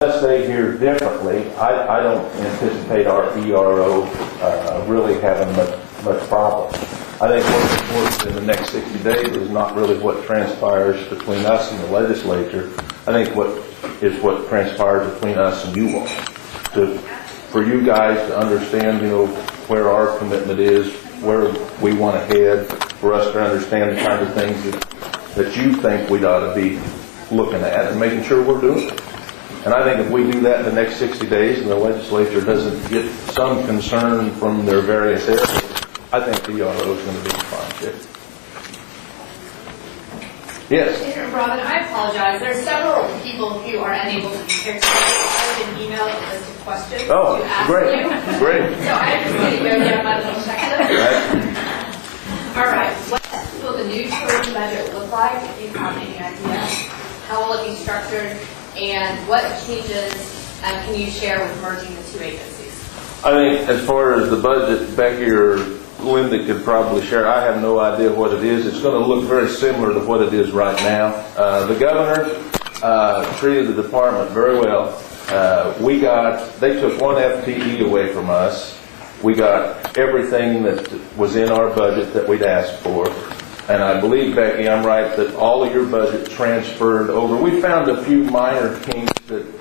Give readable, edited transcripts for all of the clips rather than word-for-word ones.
Unless they hear differently, I don't anticipate our ERO really having much problem. I think what's important in the next 60 days is not really what transpires between us and the legislature. I think what transpires between us and you all. For you guys to understand, where our commitment is, where we want to head, for us to understand the kind of things that you think we ought to be looking at and making sure we're doing it. And I think if we do that in the next 60 days and the legislature doesn't get some concern from their various areas, I think the ERO is going to be fine. Yes? Robin, I apologize. There are several people who are unable to be here today. I have an email with a list of questions to ask great. you. Great. So I just need to go down my little checklist. All right. What will the new tourism budget look like, if you have any idea? How will it be structured? And what changes can you share with merging the two agencies? I think as far as the budget, Becky or Linda could probably share. I have no idea what it is. It's going to look very similar to what it is right now. The governor treated the department very well. They took one FTE away from us. We got everything that was in our budget that we'd asked for. And I believe, Becky, I'm right, that all of your budget transferred over. We found a few minor kinks that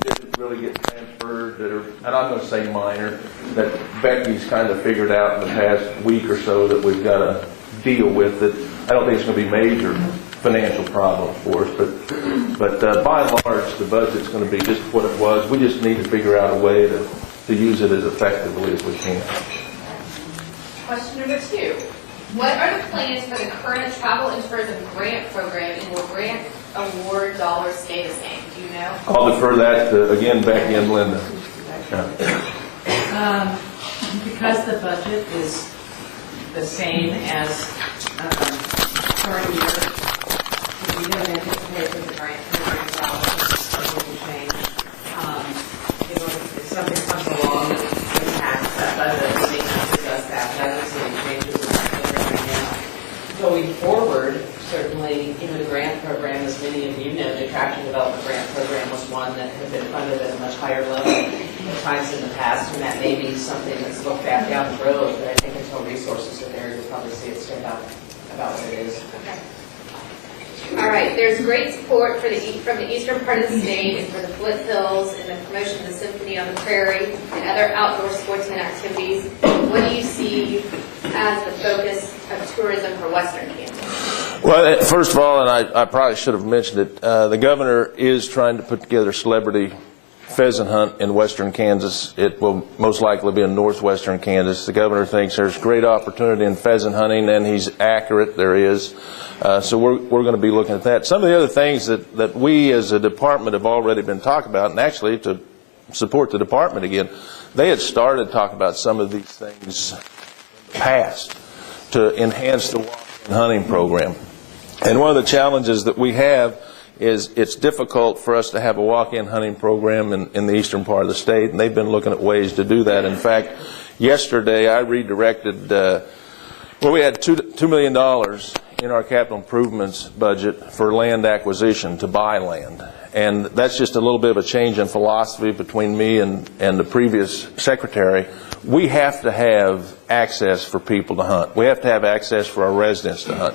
didn't really get transferred, and I'm going to say minor, that Becky's kind of figured out in the past week or so that we've got to deal with. That I don't think it's going to be major financial problem for us, but by and large, the budget's going to be just what it was. We just need to figure out a way to use it as effectively as we can. Question number 2. What are the plans for the current travel and tourism grant program, and will grant award dollars stay the same? Do you know? I'll defer that to, again, Becky and Linda. Because the budget is the same as current year, we don't anticipate that the grant program dollars will change. If something comes along that impacts that budget, we may have to adjust that. But I don't see any changes in that program right now. Going forward, certainly, the grant program, as many of you know, the Attraction Development Grant Program was one that had been funded at a much higher level at times in the past, and that may be something that's looked at down the road, but I think until resources are there, you'll probably see it stay about what it is. Okay. All right. There's great support from the eastern part of the state and for the Flint Hills and the promotion of the Symphony on the Prairie and other outdoor sportsman activities. What do you see as the focus of tourism for Western Kansas? Well, first of all, and I probably should have mentioned it, the governor is trying to put together a celebrity pheasant hunt in western Kansas. It will most likely be in northwestern Kansas. The governor thinks there's great opportunity in pheasant hunting, and he's accurate. There is. So we're going to be looking at that. Some of the other things that we as a department have already been talking about, and actually to support the department again, they had started talking about some of these things in the past to enhance the walk-in hunting program. And one of the challenges that we have is it's difficult for us to have a walk-in hunting program in the eastern part of the state, and they've been looking at ways to do that. In fact, yesterday I redirected, we had $2 million in our capital improvements budget for land acquisition to buy land. And that's just a little bit of a change in philosophy between me and the previous secretary. We have to have access for people to hunt. We have to have access for our residents to hunt.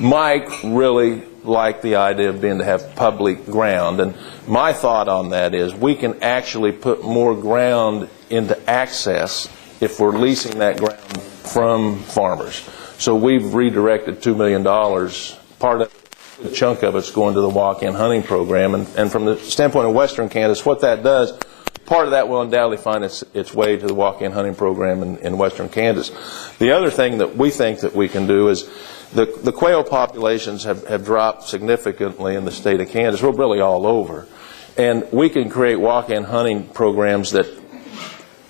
Mike really liked the idea of being to have public ground. And my thought on that is we can actually put more ground into access if we're leasing that ground from farmers. So we've redirected $2 million. Part of the chunk of it's going to the walk-in hunting program. And from the standpoint of western Kansas, what that does, part of that will undoubtedly find its way to the walk-in hunting program in western Kansas. The other thing that we think that we can do is the quail populations have dropped significantly in the state of Kansas. We're really all over. And we can create walk-in hunting programs that,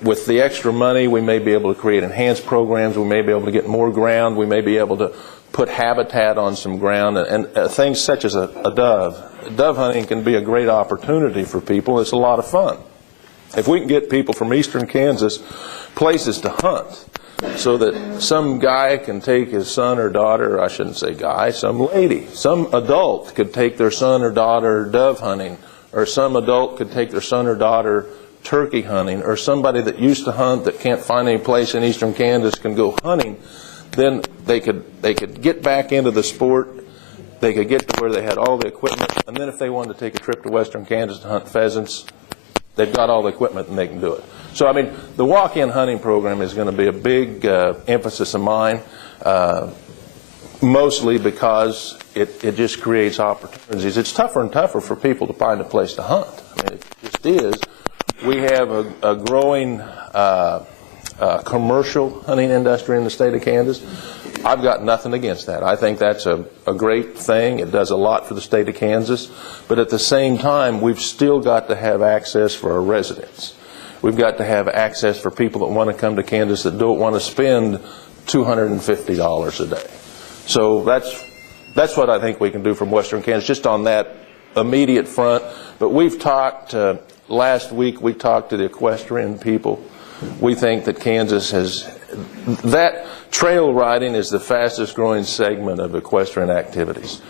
with the extra money, we may be able to create enhanced programs. We may be able to get more ground. We may be able to put habitat on some ground, and things such as a dove. Dove hunting can be a great opportunity for people. It's a lot of fun. If we can get people from eastern Kansas places to hunt so that some guy can take his son or daughter, I shouldn't say guy, some lady, some adult could take their son or daughter dove hunting or some adult could take their son or daughter turkey hunting, or somebody that used to hunt that can't find any place in eastern Kansas can go hunting, then they could get back into the sport. They could get to where they had all the equipment, and then if they wanted to take a trip to western Kansas to hunt pheasants, they've got all the equipment and they can do it. So, I mean, the walk-in hunting program is going to be a big emphasis of mine, mostly because it just creates opportunities. It's tougher and tougher for people to find a place to hunt. I mean, it just is. We have a growing commercial hunting industry in the state of Kansas. I've got nothing against that. I think that's a great thing. It does a lot for the state of Kansas. But at the same time, we've still got to have access for our residents. We've got to have access for people that want to come to Kansas that don't want to spend $250 a day. So that's what I think we can do from western Kansas, just on that immediate front. But we've talked, last week we talked to the equestrian people. We think that Kansas has, that trail riding is the fastest growing segment of equestrian activities.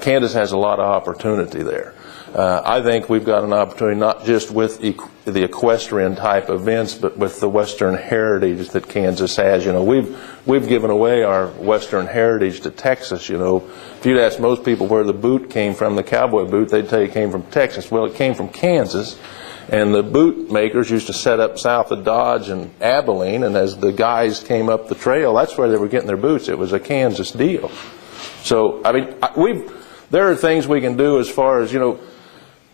Kansas has a lot of opportunity there. I think we've got an opportunity not just with the equestrian type events, but with the Western heritage that Kansas has. You know, we've given away our Western heritage to Texas. You know, if you'd ask most people where the boot came from, the cowboy boot, they'd tell you it came from Texas. Well, it came from Kansas. And the boot makers used to set up south of Dodge and Abilene, and as the guys came up the trail, that's where they were getting their boots. It was a Kansas deal. So, I mean, there are things we can do as far as, you know,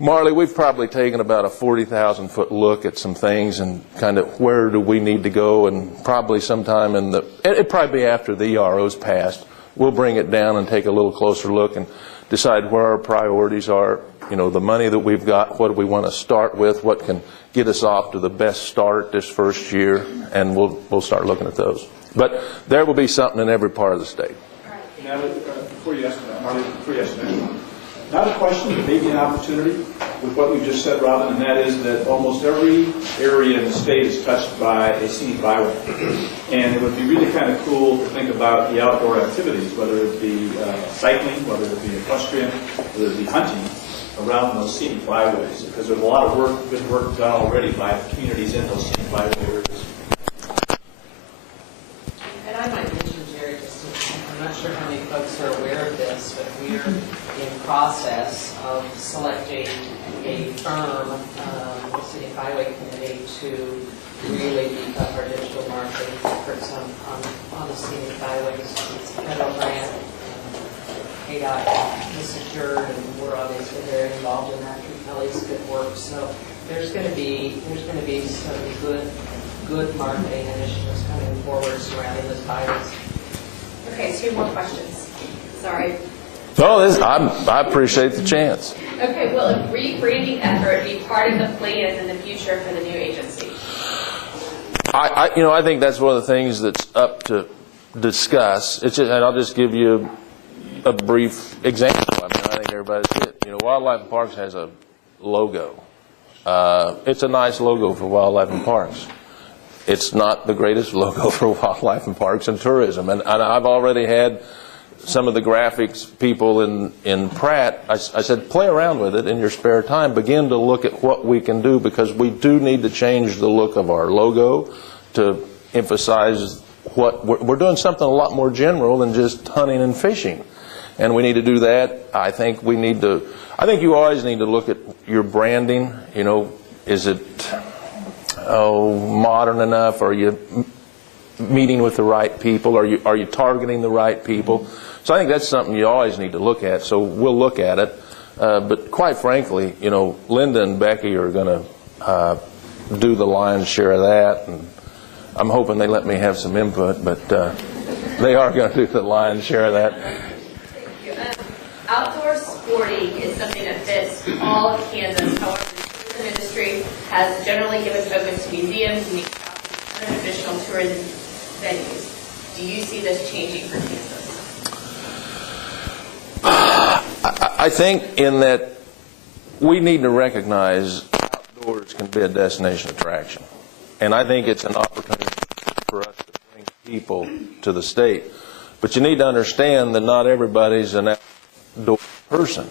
Marley, we've probably taken about a 40,000-foot look at some things and kind of where do we need to go, and probably sometime it'll probably be after the ERO's passed, we'll bring it down and take a little closer look and decide where our priorities are. You know, the money that we've got, what do we want to start with, what can get us off to the best start this first year, and we'll start looking at those. But there will be something in every part of the state. Now, before you ask that, Marty, before you ask that, not a question, but maybe an opportunity with what you just said, Robin, and that is that almost every area in the state is touched by a scenic byway. And it would be really kind of cool to think about the outdoor activities, whether it be cycling, whether it be equestrian, whether it be hunting, around those scenic byways, because there's a lot of work, good work done already by the communities in those scenic byway areas. And I might mention, Jerry, I'm not sure how many folks are aware of this, but we're in process of selecting a firm, the City Byway Committee, to really beef up our digital marketing efforts on the scenic byways. It's a federal grant. KDOT is secured, and we're obviously very involved in that through Kelly's good work. So there's going to be some good marketing initiatives coming forward surrounding those byways. Okay, 2 more questions. Sorry. No, I appreciate the chance. Okay, will a rebranding effort be part of the plans in the future for the new agency? I think that's one of the things that's up to discuss. And I'll just give you a brief example. I mean, I think everybody's hit. You know, Wildlife and Parks has a logo. It's a nice logo for Wildlife and Parks. It's not the greatest logo for Wildlife and Parks and Tourism. And I've already had some of the graphics people in Pratt, I said, play around with it in your spare time. Begin to look at what we can do, because we do need to change the look of our logo to emphasize what we're doing, something a lot more general than just hunting and fishing. And we need to do that. I think you always need to look at your branding. You know, is it modern enough? Are you meeting with the right people? Are you targeting the right people? So I think that's something you always need to look at. So we'll look at it. But quite frankly, you know, Linda and Becky are going to do the lion's share of that, and I'm hoping they let me have some input. But they are going to do the lion's share of that. Outdoor sporting is something that fits all of Kansas. However, the tourism industry has generally given focus to museums and other traditional tourism venues. Do you see this changing for Kansas? I think in that we need to recognize outdoors can be a destination attraction. And I think it's an opportunity for us to bring people to the state. But you need to understand that not everybody's an outdoor person.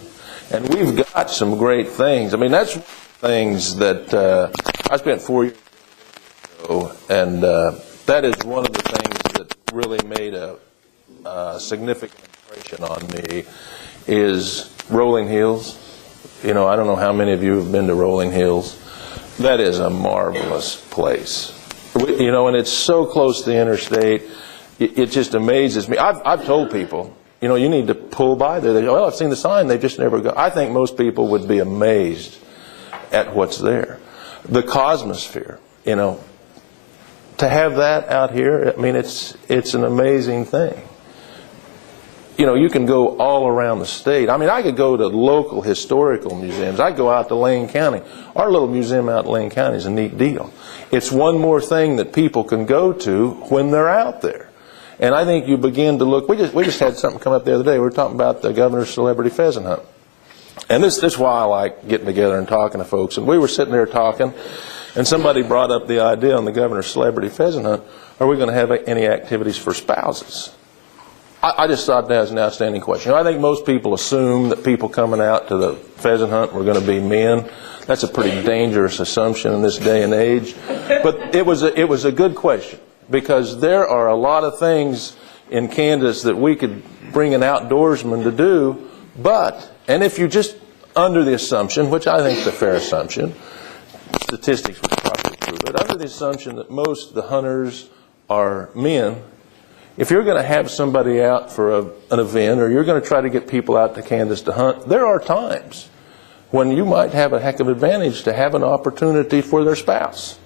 And we've got some great things. I mean, that's one of the things that I spent 4 years ago, and that is one of the things that really made a significant impression on me is Rolling Hills. You know, I don't know how many of you have been to Rolling Hills. That is a marvelous place. You know, and it's so close to the interstate. It just amazes me. I've told people, you know, you need to pull by there. They go, well, I've seen the sign. They just never go. I think most people would be amazed at what's there. The Cosmosphere, you know, to have that out here, I mean, it's an amazing thing. You know, you can go all around the state. I mean, I could go to local historical museums. I go out to Lane County. Our little museum out in Lane County is a neat deal. It's one more thing that people can go to when they're out there. And I think you begin to look. We just had something come up the other day. We were talking about the governor's celebrity pheasant hunt. And this is why I like getting together and talking to folks. And we were sitting there talking, and somebody brought up the idea on the governor's celebrity pheasant hunt, are we going to have any activities for spouses? I just thought that was an outstanding question. I think most people assume that people coming out to the pheasant hunt were going to be men. That's a pretty dangerous assumption in this day and age. But it was a good question, because there are a lot of things in Kansas that we could bring an outdoorsman to do, and if you just under the assumption, which I think is a fair assumption, statistics would probably prove it, under the assumption that most of the hunters are men, if you're going to have somebody out for an event, or you're going to try to get people out to Kansas to hunt, there are times when you might have a heck of advantage to have an opportunity for their spouse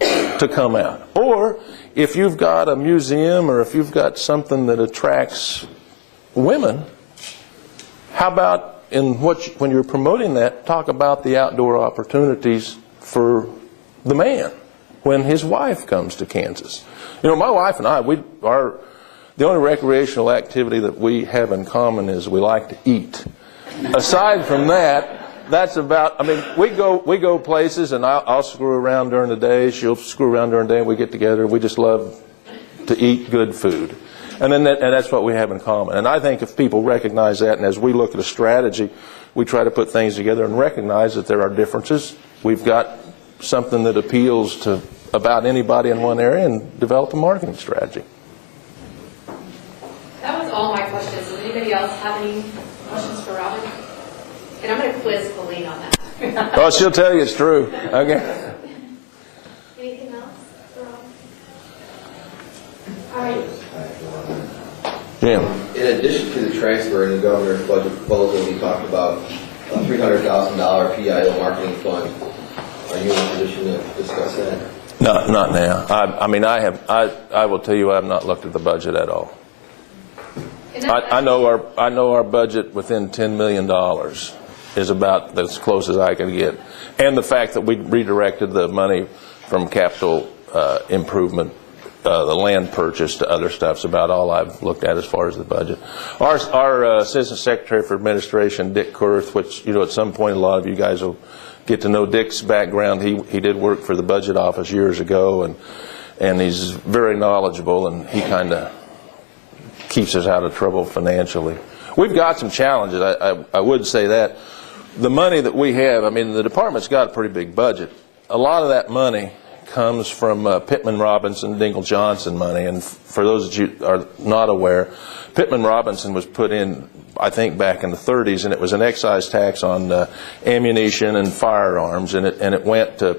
to come out. Or if you've got a museum, or if you've got something that attracts women, how about when you're promoting that, talk about the outdoor opportunities for the man when his wife comes to Kansas. You know, my wife and I, the only recreational activity that we have in common is we like to eat. Aside from that, that's about, I mean, we go places, and I'll screw around during the day, she'll screw around during the day, and we get together, we just love to eat good food. And that's what we have in common. And I think if people recognize that, and as we look at a strategy, we try to put things together and recognize that there are differences. We've got something that appeals to about anybody in one area, and develop a marketing strategy. That was all my questions. Does anybody else have any questions for Robin? And I'm going to quiz Colleen on that. Oh, she'll tell you it's true. Okay. Anything else for Robin? All right. Jim. In addition to the transfer in the governor's budget proposal, we talked about a $300,000 PIO marketing fund. Are you in a position to discuss that? No, not now. I mean, I will tell you, I have not looked at the budget at all. I know our budget within $10 million is about as close as I can get, and the fact that we redirected the money from capital improvement, the land purchase, to other stuff is about all I've looked at as far as the budget. Our Assistant Secretary for Administration, Dick Kurth, which, you know, at some point a lot of you guys will get to know Dick's background. He did work for the budget office years ago, and he's very knowledgeable, and he kind of keeps us out of trouble financially. We've got some challenges, I would say that. The money that we have, I mean, the department's got a pretty big budget. A lot of that money comes from Pittman Robinson, Dingle Johnson money, and for those that you are not aware, Pittman Robinson was put in, I think, back in the 30s, and it was an excise tax on ammunition and firearms, and it went to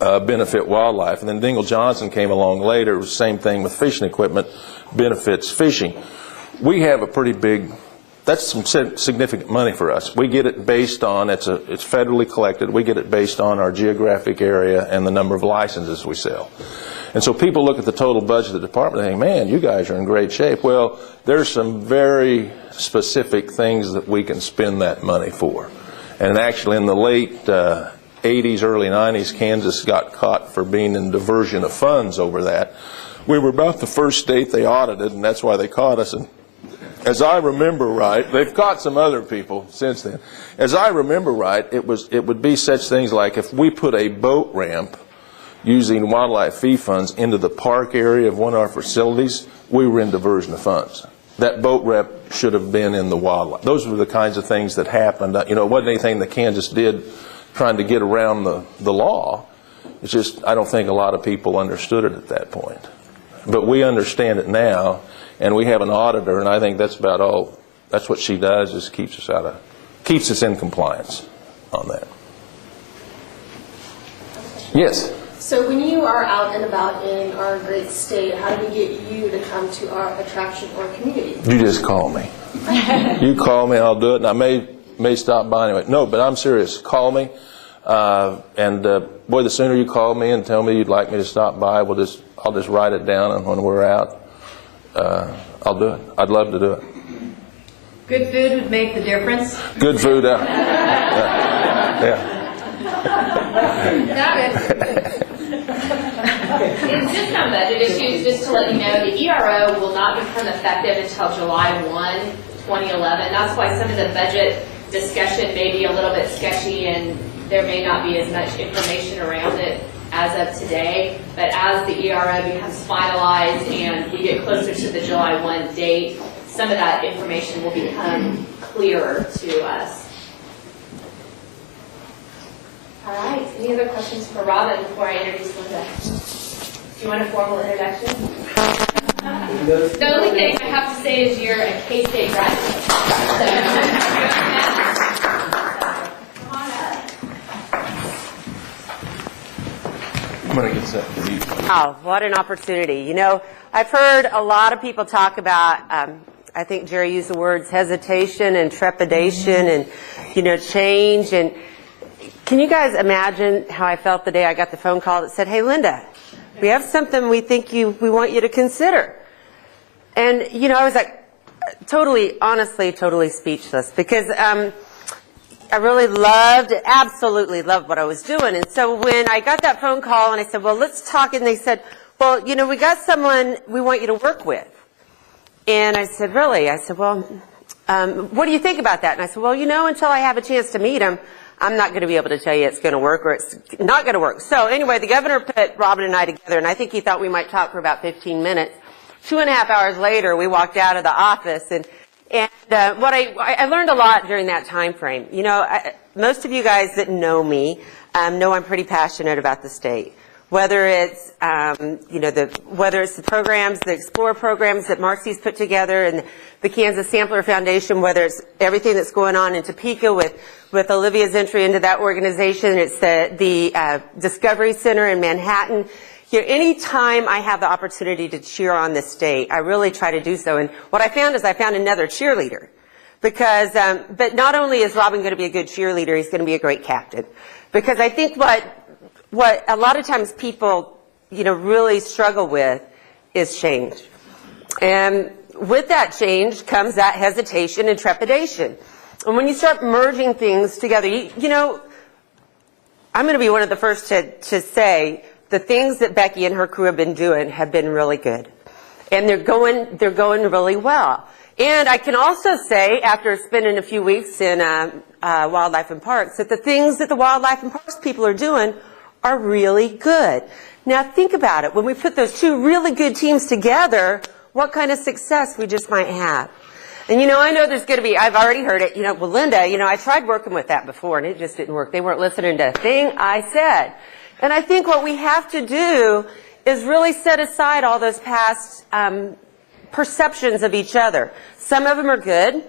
benefit wildlife. And then Dingle Johnson came along later. It was the same thing with fishing equipment, benefits fishing. We have a pretty big, that's some significant money for us. We get it based on, it's federally collected, we get it based on our geographic area and the number of licenses we sell. And so people look at the total budget of the department and think, man, you guys are in great shape. Well, there's some very specific things that we can spend that money for. And actually in the late 80s, early 90s, Kansas got caught for being in diversion of funds over that. We were about the first state they audited, and that's why they caught us. And as I remember right, they've caught some other people since then. As I remember right, it would be such things like if we put a boat ramp using wildlife fee funds into the park area of one of our facilities, we were in diversion of funds. that boat rep should have been in the wildlife. Those were the kinds of things that happened. You know, it wasn't anything that Kansas did trying to get around the law. It's just I don't think a lot of people understood it at that point. But we understand it now, and we have an auditor, and I think that's about all. That's what she does, is keeps us in compliance on that. Yes? So when you are out and about in our great state, how do we get you to come to our attraction or community? You just call me. You call me, I'll do it, and I may stop by anyway. No, but I'm serious. Call me, and boy, the sooner you call me and tell me you'd like me to stop by, I'll just write it down, and when we're out, I'll do it. I'd love to do it. Good food would make the difference. Good food, yeah. Got it. It's just on budget issues, just to let you know, the ERO will not become effective until July 1, 2011. That's why some of the budget discussion may be a little bit sketchy and there may not be as much information around it as of today. But as the ERO becomes finalized and we get closer to the July 1 date, some of that information will become clearer to us. All right, any other questions for Robin before I introduce Linda? Do you want a formal introduction? The only thing I have to say is you're a K-State graduate. So, come on up. I'm going to get set for you. Oh, what an opportunity. You know, I've heard a lot of people talk about, I think Jerry used the words hesitation and trepidation and, you know, change. And can you guys imagine how I felt the day I got the phone call that said, hey, Linda, we have something we think we want you to consider. And, you know, I was like honestly, totally speechless because I really absolutely loved what I was doing. And so when I got that phone call and I said, well, let's talk, and they said, well, you know, we got someone we want you to work with. And I said, really? I said, well, what do you think about that? And I said, well, you know, until I have a chance to meet him, I'm not going to be able to tell you it's going to work or it's not going to work. So anyway, the governor put Robin and I together, and I think he thought we might talk for about 15 minutes. 2.5 hours later, we walked out of the office, and what I learned a lot during that time frame. You know, most of you guys that know me know I'm pretty passionate about the state. Whether it's whether it's the programs, the Explore programs that Marcy's put together, and the Kansas Sampler Foundation, whether it's everything that's going on in Topeka with Olivia's entry into that organization, it's the Discovery Center in Manhattan. You know, any time I have the opportunity to cheer on the state, I really try to do so. And what I found is I found another cheerleader, because but not only is Robin going to be a good cheerleader, he's going to be a great captain, because I think what a lot of times people, you know, really struggle with is change. And with that change comes that hesitation and trepidation. And when you start merging things together, you know, I'm going to be one of the first to say the things that Becky and her crew have been doing have been really good. And they're going really well. And I can also say, after spending a few weeks in Wildlife and Parks, that the things that the Wildlife and Parks people are doing are really good. Now think about it. When we put those two really good teams together, what kind of success we just might have. And you know, I know there's going to be, I've already heard it, you know, well, Linda, you know, I tried working with that before and it just didn't work. They weren't listening to a thing I said. And I think what we have to do is really set aside all those past perceptions of each other. Some of them are good,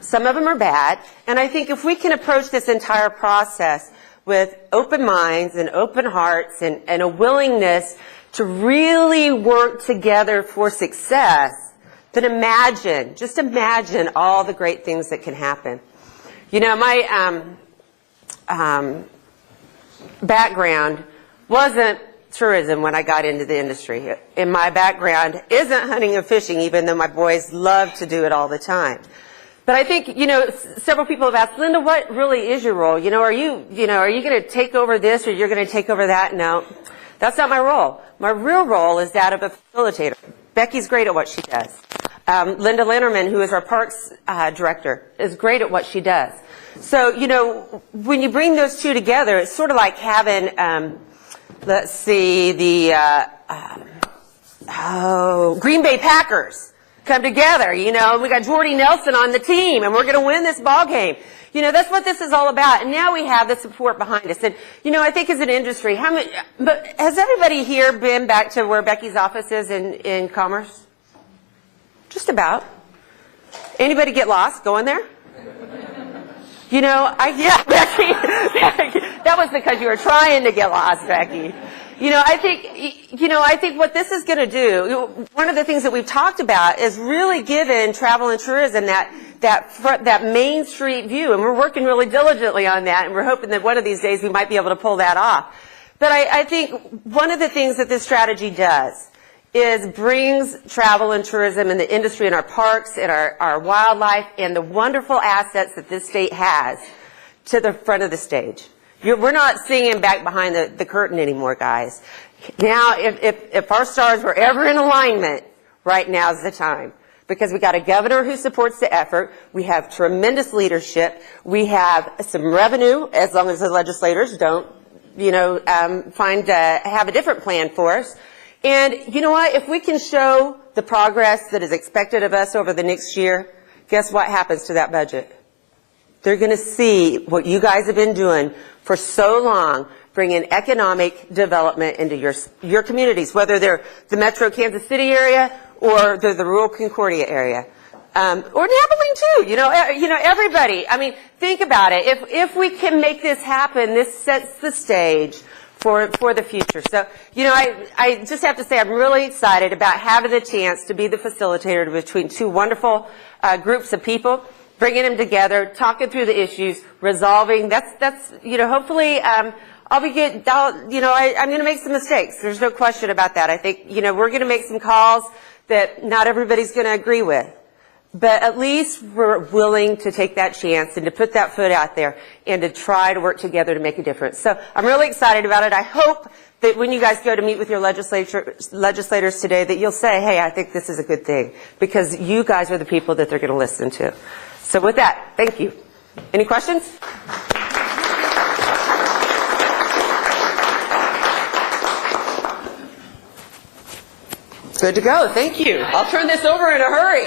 some of them are bad. And I think if we can approach this entire process with open minds and open hearts and a willingness to really work together for success, then just imagine all the great things that can happen. You know, my background wasn't tourism when I got into the industry. And my background isn't hunting and fishing, even though my boys love to do it all the time. But I think, you know, several people have asked, Linda, what really is your role? You know, are you going to take over this or you're going to take over that? No, that's not my role. My real role is that of a facilitator. Becky's great at what she does. Linda Linnerman, who is our parks director, is great at what she does. So, you know, when you bring those two together, it's sort of like having, let's see, the Green Bay Packers come together, you know, and we got Jordy Nelson on the team, and we're going to win this ball game. You know, that's what this is all about. And now we have the support behind us. And, you know, I think as an industry, but has everybody here been back to where Becky's office is in Commerce? Just about. Anybody get lost going there? You know, yeah, Becky, that was because you were trying to get lost, Becky. You know, I think what this is going to do, one of the things that we've talked about is really given travel and tourism that Main Street view, and we're working really diligently on that, and we're hoping that one of these days we might be able to pull that off. But I think one of the things that this strategy does is brings travel and tourism and the industry and our parks and our wildlife and the wonderful assets that this state has to the front of the stage. We're not singing back behind the curtain anymore, guys. Now, if our stars were ever in alignment, right now's the time. Because we got a governor who supports the effort. We have tremendous leadership. We have some revenue, as long as the legislators don't, you know, have a different plan for us. And you know what? If we can show the progress that is expected of us over the next year, guess what happens to that budget? They're going to see what you guys have been doing for so long, bringing economic development into your communities, whether they're the metro Kansas City area or they're the rural Concordia area. Or Abilene too, you know, everybody. I mean, think about it. If we can make this happen, this sets the stage for the future. So, you know, I just have to say I'm really excited about having the chance to be the facilitator between two wonderful groups of people, bringing them together, talking through the issues, resolving. That's you know, hopefully I'm going to make some mistakes. There's no question about that. I think, you know, we're going to make some calls that not everybody's going to agree with. But at least we're willing to take that chance and to put that foot out there and to try to work together to make a difference. So I'm really excited about it. I hope that when you guys go to meet with your legislators today that you'll say, hey, I think this is a good thing, because you guys are the people that they're going to listen to. So with that, thank you. Any questions? Good to go. Thank you. I'll turn this over in a hurry.